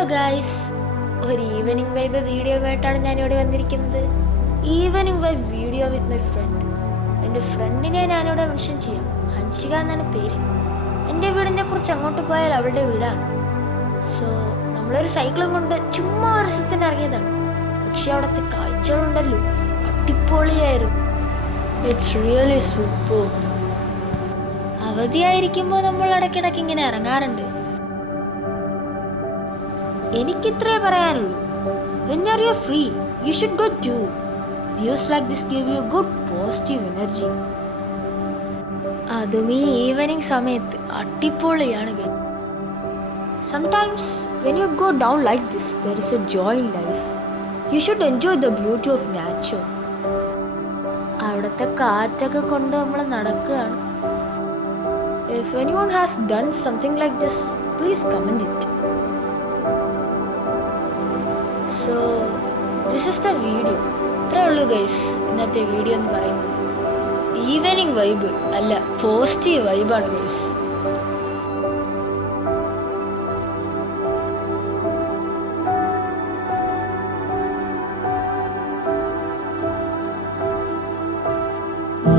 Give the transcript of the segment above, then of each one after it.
Hello guys, ഒരു evening vibe video ആയിട്ടാണ് ഞാനിവിടെ വന്നിരിക്കുന്നത്. Evening vibe video with my friend. എൻ്റെ ഫ്രണ്ടിനെ ഞാനിവിടെ മെൻഷൻ ചെയ്യാം. ഹൻഷിക എന്നാണ് പേര്. എൻ്റെ വീടിനെ കുറിച്ച് അങ്ങോട്ട് പോയാൽ അവളുടെ വീടാണ്. സോ നമ്മളൊരു സൈക്കിളും കൊണ്ട് ചുമ്മാ ഒരു രസത്തിന് ഇറങ്ങിയതാണ്. പക്ഷെ അവിടുത്തെ കാഴ്ചകളുണ്ടല്ലോ, അടിപൊളിയായിരുന്നു. It's really super. അവധിയായിരിക്കുമ്പോൾ നമ്മൾ ഇടയ്ക്കിടയ്ക്ക് ഇങ്ങനെ ഇറങ്ങാറുണ്ട്. എനിക്കിത്രേ പറയാനുള്ളൂ. When are you free? You should go too. Views like this give you good positive energy. അതും ഈ ഈവനിങ് സമയത്ത് അടിപൊളിയാണ്. Sometimes when you go down like this, there is a joy in life. You should enjoy the beauty of nature. അവിടുത്തെ കാറ്റൊക്കെ കൊണ്ട് നമ്മൾ നടക്കുകയാണ്. If anyone has done something like this, please comment it. So this is the video. ഇത്രേ ഉള്ളൂ guys, ഇന്നത്തെ video എന്ന് പറയുന്നത്. ഈവനിങ് വൈബ് അല്ല, പോസിറ്റീവ് വൈബാണ് ഗൈസ്.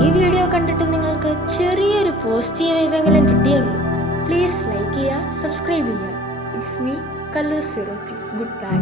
ഈ വീഡിയോ കണ്ടിട്ട് നിങ്ങൾക്ക് ചെറിയൊരു പോസിറ്റീവ് വൈബെങ്കിലും കിട്ടിയെങ്കിൽ പ്ലീസ് ലൈക്ക് ചെയ്യുക, സബ്സ്ക്രൈബ് ചെയ്യുക. It's me Kallu 02. Good bye.